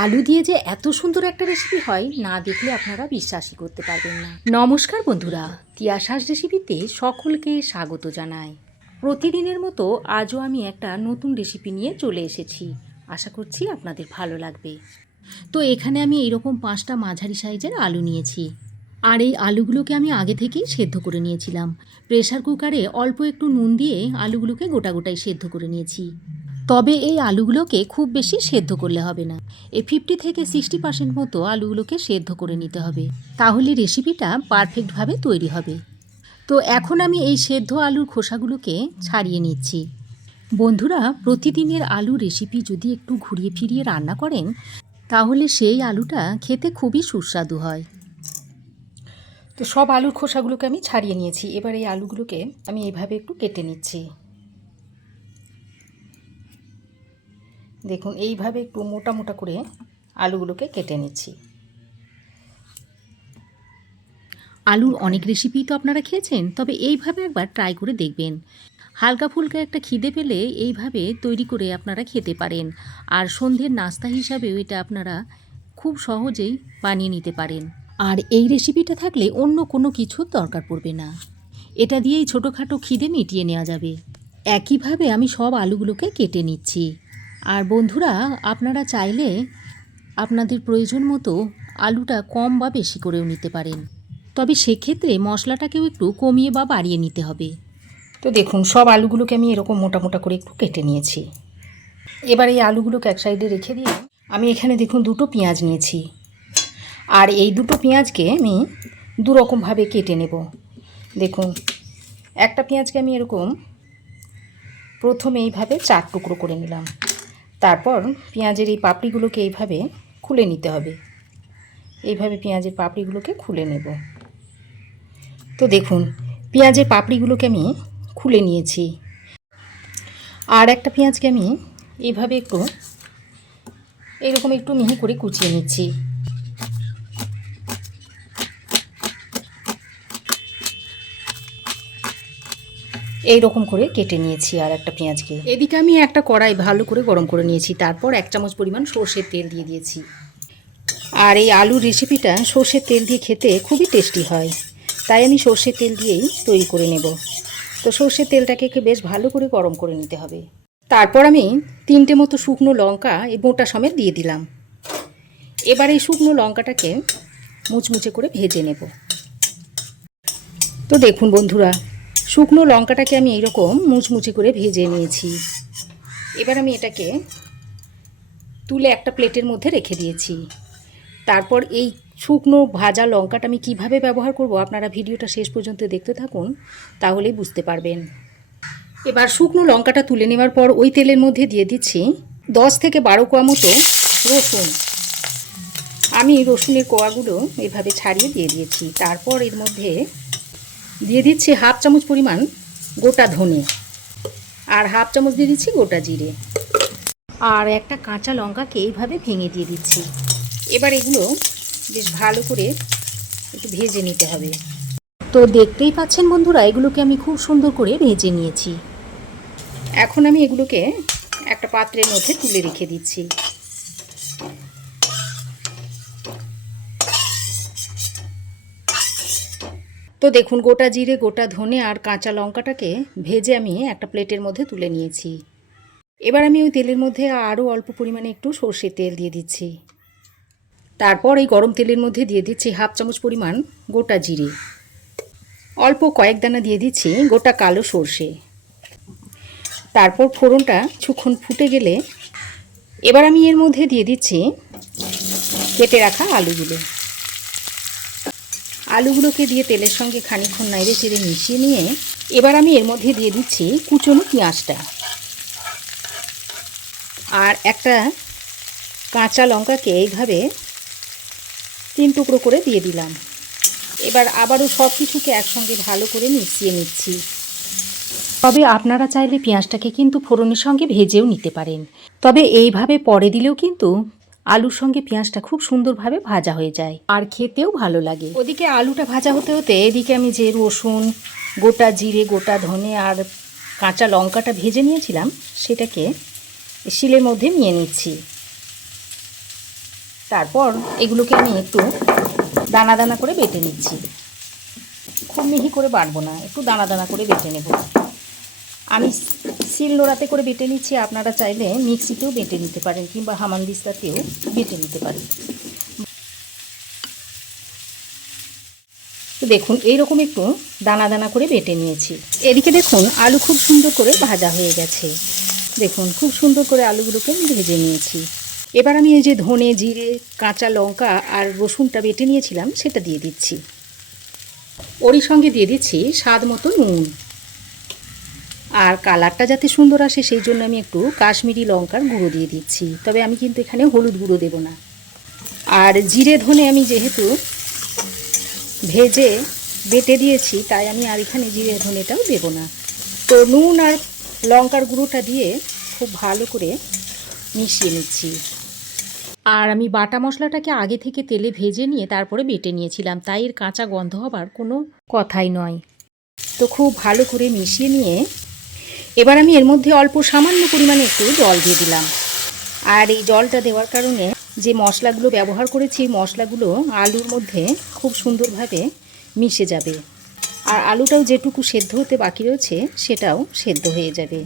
আলু দিয়ে যে এত সুন্দর একটা রেসিপি হয় না দেখলে আপনারা বিশ্বাসই করতে পারবেন না। নমস্কার বন্ধুরা, তিয়াশাস রেসিপিতে সকলকে স্বাগত জানাই। প্রতিদিনের মতো আজও আমি একটা নতুন রেসিপি নিয়ে চলে এসেছি। আশা করছি আপনাদের ভালো লাগবে। তো এখানে আমি এইরকম 5টা মাঝারি সাইজের আলু নিয়েছি। আর এই আলুগুলোকে আমি আগে থেকেই সেদ্ধ করে নিয়েছিলাম। প্রেসার কুকারে অল্প একটু নুন দিয়ে আলুগুলোকে গোটা গোটাই সেদ্ধ করে নিয়েছি। তবে এই আলুগুলোকে খুব বেশি সেদ্ধ করলে হবে না। এই 50 থেকে 60% মতো আলুগুলোকে সেদ্ধ করে নিতে হবে, তাহলে রেসিপিটা পারফেক্টভাবে তৈরি হবে। তো এখন আমি এই সেদ্ধ আলুর খোসাগুলোকে ছাড়িয়ে নিচ্ছি। বন্ধুরা, প্রতিদিনের আলু রেসিপি যদি একটু ঘুরিয়ে ফিরিয়ে রান্না করেন তাহলে সেই আলুটা খেতে খুবই সুস্বাদু হয়। তো সব আলুর খোসাগুলোকে আমি ছাড়িয়ে নিয়েছি। এবার এই আলুগুলোকে আমি এইভাবে একটু কেটে নিচ্ছি। দেখুন, এইভাবে একটু মোটা মোটা করে আলুগুলোকে কেটে নিচ্ছি। আলুর অনেক রেসিপি তো আপনারা খেয়েছেন, তবে এইভাবে একবার ট্রাই করে দেখবেন। হালকা ফুলকা একটা খিদে পেলে এইভাবে তৈরি করে আপনারা খেতে পারেন। আর সন্ধ্যের নাস্তা হিসাবেও এটা আপনারা খুব সহজেই বানিয়ে নিতে পারেন। আর এই রেসিপিটা থাকলে অন্য কোনো কিছুর দরকার পড়বে না। এটা দিয়েই ছোটোখাটো খিদে মিটিয়ে নেওয়া যাবে। একইভাবে আমি সব আলুগুলোকে কেটে নিচ্ছি। আর বন্ধুরা, আপনারা চাইলে আপনাদের প্রয়োজন মতো আলুটা কম বা বেশি করেও নিতে পারেন, তবে সেক্ষেত্রে মশলাটাকেও একটু কমিয়ে বা বাড়িয়ে নিতে হবে। তো দেখুন, সব আলুগুলোকে আমি এরকম মোটা মোটা করে একটু কেটে নিয়েছি। এবার এই আলুগুলোকে এক সাইডে রেখে দিয়ে আমি এখানে দেখুন 2টো পেঁয়াজ নিয়েছি। আর এই 2টো পেঁয়াজকে আমি দুরকমভাবে কেটে নেব। দেখুন, একটা পেঁয়াজকে আমি এরকম প্রথমে এইভাবে 4 টুকরো করে নিলাম। তারপর পেঁয়াজের এই পাপড়িগুলোকে এইভাবে খুলে নিতে হবে। এইভাবে পেঁয়াজের পাপড়িগুলোকে খুলে নেব। তো দেখুন, পেঁয়াজের পাপড়িগুলোকে আমি খুলে নিয়েছি। আর একটা পেঁয়াজকে আমি এইভাবে এইরকম একটু মিহি করে কুচিয়ে নিচ্ছি। এই রকম করে কেটে নিয়েছি আর একটা পেঁয়াজকে। এদিকে আমি একটা কড়াই ভালো করে গরম করে নিয়েছি। তারপর 1 চামচ পরিমাণ সর্ষের তেল দিয়ে দিয়েছি। আর এই আলুর রেসিপিটা সর্ষের তেল দিয়ে খেতে খুবই টেস্টি হয়, তাই আমি সর্ষের তেল দিয়েই তৈরি করে নেব। তো সর্ষের তেলটাকে বেশ ভালো করে গরম করে নিতে হবে। তারপর আমি 3টে মতো শুকনো লঙ্কা এই বোঁটা সমেত দিয়ে দিলাম। এবার এই শুকনো লঙ্কাটাকে মুচমুচে করে ভেজে নেব। তো দেখুন বন্ধুরা, শুকনো লঙ্কাটাকে আমি এইরকম মুচমুচে করে ভেজে নিয়েছি। এবার আমি এটাকে তুলে একটা প্লেটের মধ্যে রেখে দিয়েছি। তারপর এই শুকনো ভাজা লঙ্কাটা আমি কিভাবে ব্যবহার করব আপনারা ভিডিওটা শেষ পর্যন্ত দেখতে থাকুন, তাহলেই বুঝতে পারবেন। এবার শুকনো লঙ্কাটা তুলে নেওয়ার পর ওই তেলের মধ্যে দিয়ে দিচ্ছি 10 থেকে 12 কোয়া মতো রসুন। আমি রসুনের কোয়াগুলো এভাবে ছাড়িয়ে দিয়ে দিয়েছি। তারপর এর মধ্যে দিয়ে দিচ্ছি 1/2 চামচ পরিমাণ গোটা ধনে, আর 1/2 চামচ দিয়ে দিচ্ছি গোটা জিরে, আর একটা কাঁচা লঙ্কাকে এইভাবে ভেঙে দিয়ে দিচ্ছি। এবার এগুলো বেশ ভালো করে একটু ভেজে নিতে হবে। তো দেখতেই পাচ্ছেন বন্ধুরা, এগুলোকে আমি খুব সুন্দর করে ভেজে নিয়েছি। এখন আমি এগুলোকে একটা পাত্রের মধ্যে তুলে রেখে দিচ্ছি। তো দেখুন, গোটা জিরে, গোটা ধনে আর কাঁচা লঙ্কাটাকে ভেজে আমি একটা প্লেটের মধ্যে তুলে নিয়েছি। এবার আমি ওই তেলের মধ্যে আরও অল্প পরিমাণে একটু সর্ষের তেল দিয়ে দিচ্ছি। তারপর এই গরম তেলের মধ্যে দিয়ে দিচ্ছি 1/2 চামচ পরিমাণ গোটা জিরে, অল্প কয়েক দানা দিয়ে দিচ্ছি গোটা কালো সর্ষে। তারপর ফোড়নটা কিছুক্ষণ ফুটে গেলে এবার আমি এর মধ্যে দিয়ে দিচ্ছি কেটে রাখা আলুগুলোকে দিয়ে তেলের সঙ্গে খানিকক্ষণ নাড়ে চেড়ে মিশিয়ে নিয়ে এবার আমি এর মধ্যে দিয়ে দিচ্ছি কুচনো পেঁয়াজটা, আর একটা কাঁচা লঙ্কাকে এইভাবে 3 টুকরো করে দিয়ে দিলাম। এবার আবারও সব কিছুকে একসঙ্গে ভালো করে মিশিয়ে নিচ্ছি। তবে আপনারা চাইলে পেঁয়াজটাকে কিন্তু ফোড়নের সঙ্গে ভেজেও নিতে পারেন, তবে এইভাবে পরে দিলেও কিন্তু আলুর সঙ্গে পেঁয়াজটা খুব সুন্দরভাবে ভাজা হয়ে যায় আর খেতেও ভালো লাগে। ওদিকে আলুটা ভাজা হতে হতে এদিকে আমি যে রসুন, গোটা জিরে, গোটা ধনে আর কাঁচা লঙ্কাটা ভেজে নিয়েছিলাম সেটাকে শিলের মধ্যে নিয়ে নিচ্ছি। তারপর এগুলোকে আমি একটু দানা দানা করে বেটে নিচ্ছি। খুব মিহি করে বাটবো না, একটু দানা দানা করে বেটে নেব। আমি শিলনোড়াতে করে বেটে নিচ্ছি, আপনারা চাইলে মিক্সিতেও বেটে নিতে পারেন কিংবা হামানদিস্তাতেও বেটে নিতে পারেন। তো দেখুন এইরকম একটু দানা দানা করে বেটে নিয়েছি। এদিকে দেখুন আলু খুব সুন্দর করে ভাজা হয়ে গেছে। দেখুন খুব সুন্দর করে আলুগুলোকে আমি ভেজে নিয়েছি। এবার আমি এই যে ধনে, জিরে, কাঁচা লঙ্কা আর রসুনটা বেটে নিয়েছিলাম সেটা দিয়ে দিচ্ছি। ওরই সঙ্গে দিয়ে দিচ্ছি স্বাদ মতো নুন। আর কালারটা যাতে সুন্দর আসে সেই জন্য আমি একটু কাশ্মীরি লঙ্কার গুঁড়ো দিয়ে দিচ্ছি, তবে আমি কিন্তু এখানে হলুদ গুঁড়ো দেব না। আর জিরে ধনে আমি যেহেতু ভেজে বেটে দিয়েছি তাই আমি আর এখানে জিরে ধনেটাও দেব না। তো নুন আর লঙ্কার গুঁড়োটা দিয়ে খুব ভালো করে মিশিয়ে নিচ্ছি। আর আমি বাটা মশলাটাকে আগে থেকে তেলে ভেজে নিয়ে তারপরে বেটে নিয়েছিলাম, তাই এর কাঁচা গন্ধ হবার কোনো কথাই নয়। তো খুব ভালো করে মিশিয়ে নিয়ে এবার আমি এর মধ্যে অল্প সামান্য পরিমাণে একটু জল দিয়ে দিলাম। আর এই জলটা দেওয়ার কারণে যে মশলাগুলো ব্যবহার করেছি মশলাগুলো আলুর মধ্যে খুব সুন্দরভাবে মিশে যাবে। আর আলুটাও যেটুকু সেদ্ধ হতে বাকি রয়েছে সেটাও সেদ্ধ হয়ে যাবে।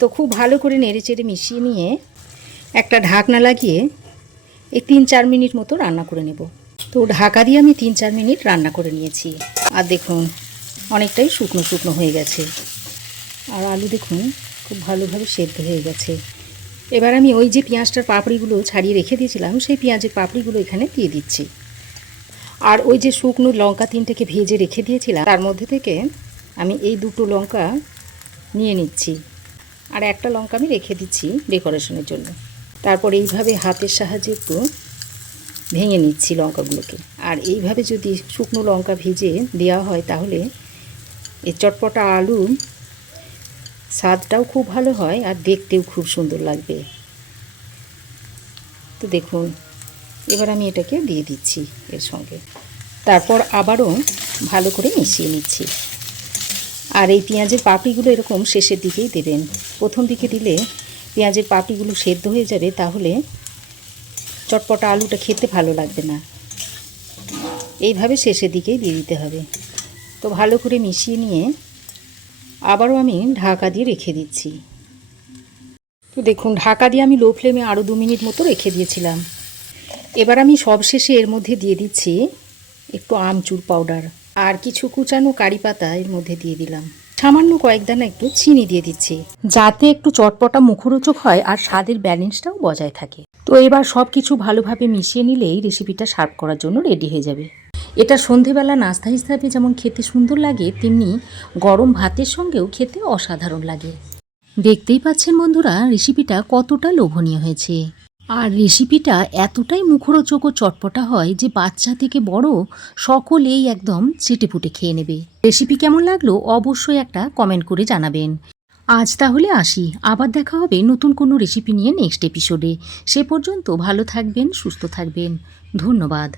তো খুব ভালো করে নেড়েচেড়ে মিশিয়ে নিয়ে একটা ঢাকনা লাগিয়ে এই 3-4 মিনিট মতো রান্না করে নেব। তো ঢাকা দিয়ে আমি 3-4 মিনিট রান্না করে নিয়েছি। আর দেখুন অনেকটাই শুকনো শুকনো হয়ে গেছে। আর আলু দেখুন খুব ভালোভাবে সেদ্ধ হয়ে গেছে। এবার আমি ওই যে পেঁয়াজটার পাপড়িগুলো ছাড়িয়ে রেখে দিয়েছিলাম সেই পেঁয়াজের পাপড়িগুলো এখানে দিয়ে দিচ্ছি। আর ওই যে শুকনো লঙ্কা 3টেকে ভেজে রেখে দিয়েছিলাম তার মধ্যে থেকে আমি এই 2টো লঙ্কা নিয়ে নিচ্ছি। আর একটা লঙ্কা আমি রেখে দিচ্ছি ডেকোরেশনের জন্য। তারপর এইভাবে হাতের সাহায্যে একটু ভেঙে নিচ্ছি লঙ্কাগুলোকে। আর এইভাবে যদি শুকনো লঙ্কা ভেজে দেওয়া হয় তাহলে এই চটপটা আলু স্বাদটাও খুব ভালো হয় আর দেখতেও খুব সুন্দর লাগবে। তো দেখুন এবার আমি এটাকে দিয়ে দিচ্ছি এর সঙ্গে। তারপর আবারও ভালো করে মিশিয়ে নিচ্ছি। আর এই পেঁয়াজের পাপড়িগুলো এরকম শেষের দিকেই দেবেন। প্রথম দিকে দিলে পেঁয়াজের পাপড়িগুলো সেদ্ধ হয়ে যাবে, তাহলে চটপটা আলুটা খেতে ভালো লাগবে না। এইভাবে শেষের দিকেই দিয়ে দিতে হবে। তো ভালো করে মিশিয়ে নিয়ে আবারও আমি ঢাকা দিয়ে রেখে দিচ্ছি। তো দেখুন ঢাকা দিয়ে আমি লো ফ্লেমে আরও 2 মিনিট মতো রেখে দিয়েছিলাম। এবার আমি সবশেষে এর মধ্যে দিয়ে দিচ্ছি একটু আমচুর পাউডার আর কিছু কুচানো কারি পাতা এর মধ্যে দিয়ে দিলাম। সামান্য কয়েক দানা একটু চিনি দিয়ে দিচ্ছি যাতে একটু চটপটা মুখরোচক হয় আর স্বাদের ব্যালেন্সটাও বজায় থাকে। তো এবার সব কিছু ভালোভাবে মিশিয়ে নিলেই রেসিপিটা সার্ভ করার জন্য রেডি হয়ে যাবে। এটা সন্ধেবেলা নাস্তা হিসাবে যেমন খেতে সুন্দর লাগে তেমনি গরম ভাতের সঙ্গেও খেতে অসাধারণ লাগে। দেখতেই পাচ্ছেন বন্ধুরা রেসিপিটা কতটা লোভনীয় হয়েছে। আর রেসিপিটা এতটাই মুখরোচক ও চটপটা হয় যে বাচ্চা থেকে বড় সকলেই একদম চেটেপুটে খেয়ে নেবে। রেসিপি কেমন লাগলো অবশ্যই একটা কমেন্ট করে জানাবেন। আজ তাহলে আসি, আবার দেখা হবে নতুন কোনো রেসিপি নিয়ে নেক্সট এপিসোডে। সে পর্যন্ত ভালো থাকবেন, সুস্থ থাকবেন। ধন্যবাদ।